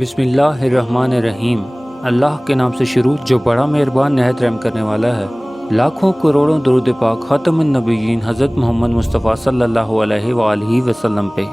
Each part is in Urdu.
بسم اللہ الرحمن الرحیم۔ اللہ کے نام سے شروع جو بڑا مہربان نہایت رحم کرنے والا ہے۔ لاکھوں کروڑوں درود پاک خاتم النبیین حضرت محمد مصطفیٰ صلی اللہ علیہ وآلہ وسلم پہ۔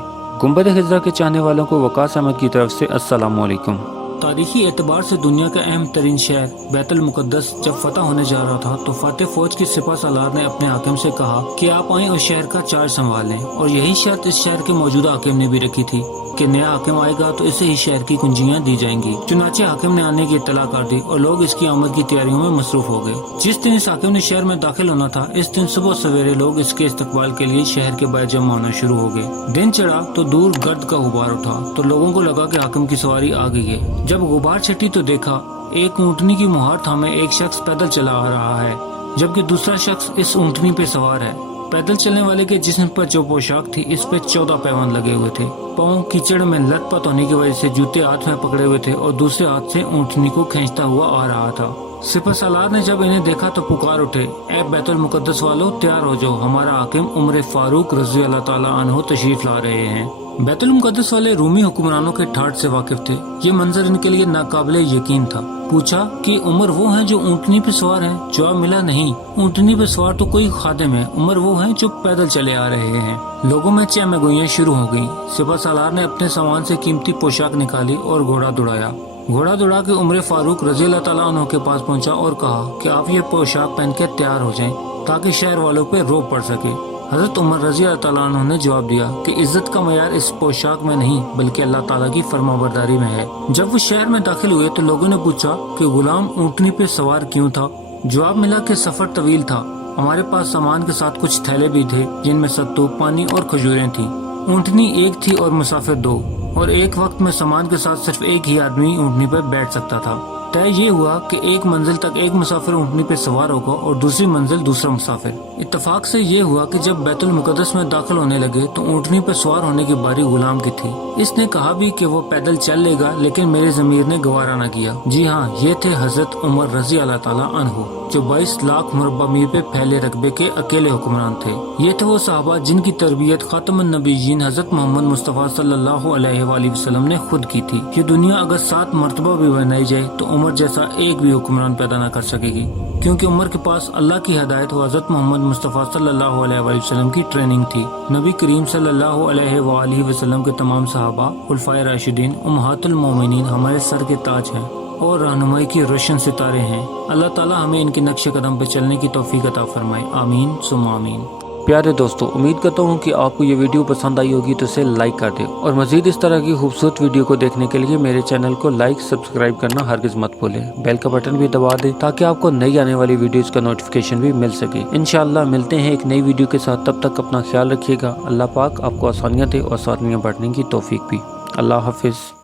گنبد خضرا کے چاہنے والوں کو وقاص احمد کی طرف سے السلام علیکم۔ تاریخی اعتبار سے دنیا کا اہم ترین شہر بیت المقدس جب فتح ہونے جا رہا تھا تو فاتح فوج کی سپہ سالار نے اپنے حاکم سے کہا کہ آپ آئیں اور شہر کا چارج سنبھالیں، اور یہی شرط اس شہر کے موجودہ حاکم نے بھی رکھی تھی کہ نیا حاکم آئے گا تو اسے ہی شہر کی کنجیاں دی جائیں گی۔ چنانچہ حاکم نے آنے کی اطلاع کر دی اور لوگ اس کی آمد کی تیاریوں میں مصروف ہو گئے۔ جس دن اس حاکم نے شہر میں داخل ہونا تھا اس دن صبح سویرے لوگ اس کے استقبال کے لیے شہر کے باہر جمع ہونا شروع ہو گئے۔ دن چڑھا تو دور گرد کا غبار اٹھا تو لوگوں کو لگا کہ حاکم کی سواری آ گئی ہے۔ جب غبار چھٹی تو دیکھا ایک اونٹنی کی مہار تھامے ایک شخص پیدل چلا آ رہا ہے، جبکہ دوسرا شخص اس اونٹنی پہ سوار ہے۔ پیدل چلنے والے کے جسم پر جو پوشاک تھی اس پہ 14 پیوند لگے ہوئے تھے۔ پاؤں کیچڑ میں لت پت ہونے کی وجہ سے جوتے ہاتھ میں پکڑے ہوئے تھے اور دوسرے ہاتھ سے اونٹنی کو کھینچتا ہوا آ رہا تھا۔ سپہ سالار نے جب انہیں دیکھا تو پکار اٹھے، اے بیت المقدس والو تیار ہو جاؤ، ہمارا حاکم عمر فاروق رضی اللہ تعالیٰ عنہ تشریف لا رہے ہیں۔ بیت المقدس والے رومی حکمرانوں کے ٹھاٹ سے واقف تھے۔ یہ منظر ان کے لیے ناقابل یقین تھا۔ پوچھا کہ عمر وہ ہیں جو اونٹنی پہ سوار ہیں؟ جواب ملا نہیں، اونٹنی پہ سوار تو کوئی خادم ہے، عمر وہ ہیں جو پیدل چلے آ رہے ہیں۔ لوگوں میں چہمہ گوئیاں شروع ہو گئیں۔ سپہ سالار نے اپنے سامان سے قیمتی پوشاک نکالی اور گھوڑا دوڑایا۔ گھوڑا دوڑا کے عمر فاروق رضی اللہ تعالیٰ عنہ کے پاس پہنچا اور کہا کہ آپ یہ پوشاک پہن کے تیار ہو جائیں تاکہ شہر والوں پہ روب پڑ سکے۔ حضرت عمر رضی اللہ تعالیٰ عنہ نے جواب دیا کہ عزت کا معیار اس پوشاک میں نہیں بلکہ اللہ تعالیٰ کی فرما برداری میں ہے۔ جب وہ شہر میں داخل ہوئے تو لوگوں نے پوچھا کہ غلام اونٹنی پہ سوار کیوں تھا؟ جواب ملا کہ سفر طویل تھا، ہمارے پاس سامان کے ساتھ کچھ تھیلے بھی تھے جن میں ستو، پانی اور کھجوریں تھیں۔ اونٹنی ایک تھی اور مسافر دو، اور ایک وقت میں سامان کے ساتھ صرف ایک ہی آدمی اونٹنی پہ بیٹھ سکتا تھا۔ طے یہ ہوا کہ ایک منزل تک ایک مسافر اونٹنی پہ سوار ہوگا اور دوسری منزل دوسرا مسافر۔ اتفاق سے یہ ہوا کہ جب بیت المقدس میں داخل ہونے لگے تو اونٹنی پہ سوار ہونے کی باری غلام کی تھی۔ اس نے کہا بھی کہ وہ پیدل چل لے گا، لیکن میرے ضمیر نے گوارا نہ کیا۔ جی ہاں، یہ تھے حضرت عمر رضی اللہ تعالیٰ عنہ جو 22 لاکھ مربع میل پہ پھیلے رقبے کے اکیلے حکمران تھے۔ یہ تھے وہ صحابہ جن کی تربیت خاتم النبیین حضرت محمد مصطفیٰ صلی اللہ علیہ وآلہ وسلم نے خود کی تھی۔ یہ دنیا اگر 7 مرتبہ بھی بنائی جائے تو عمر جیسا ایک بھی حکمران پیدا نہ کر سکے گی، کیونکہ عمر کے پاس اللہ کی ہدایت و حضرت محمد مصطفیٰ صلی اللہ علیہ وآلہ وسلم کی ٹریننگ تھی۔ نبی کریم صلی اللہ علیہ وآلہ وسلم کے تمام صحابہ، خلفائے راشدین، امہات المومنین ہمارے سر کے تاج ہیں اور رہنمائی کی روشن ستارے ہیں۔ اللہ تعالیٰ ہمیں ان کے نقش قدم پہ چلنے کی توفیق عطا فرمائے، آمین ثم آمین۔ پیارے دوستو، امید کرتا ہوں کہ آپ کو یہ ویڈیو پسند آئی ہوگی تو اسے لائک کر دیں، اور مزید اس طرح کی خوبصورت ویڈیو کو دیکھنے کے لیے میرے چینل کو لائک سبسکرائب کرنا ہرگز مت بھولیں۔ بیل کا بٹن بھی دبا دیں تاکہ آپ کو نئی آنے والی ویڈیوز کا نوٹیفیکیشن بھی مل سکے۔ انشاءاللہ ملتے ہیں ایک نئی ویڈیو کے ساتھ، تب تک اپنا خیال رکھیے گا۔ اللہ پاک آپ کو آسانیاں دے اور آسانیاں بڑھنے کی توفیق بھی۔ اللہ حافظ۔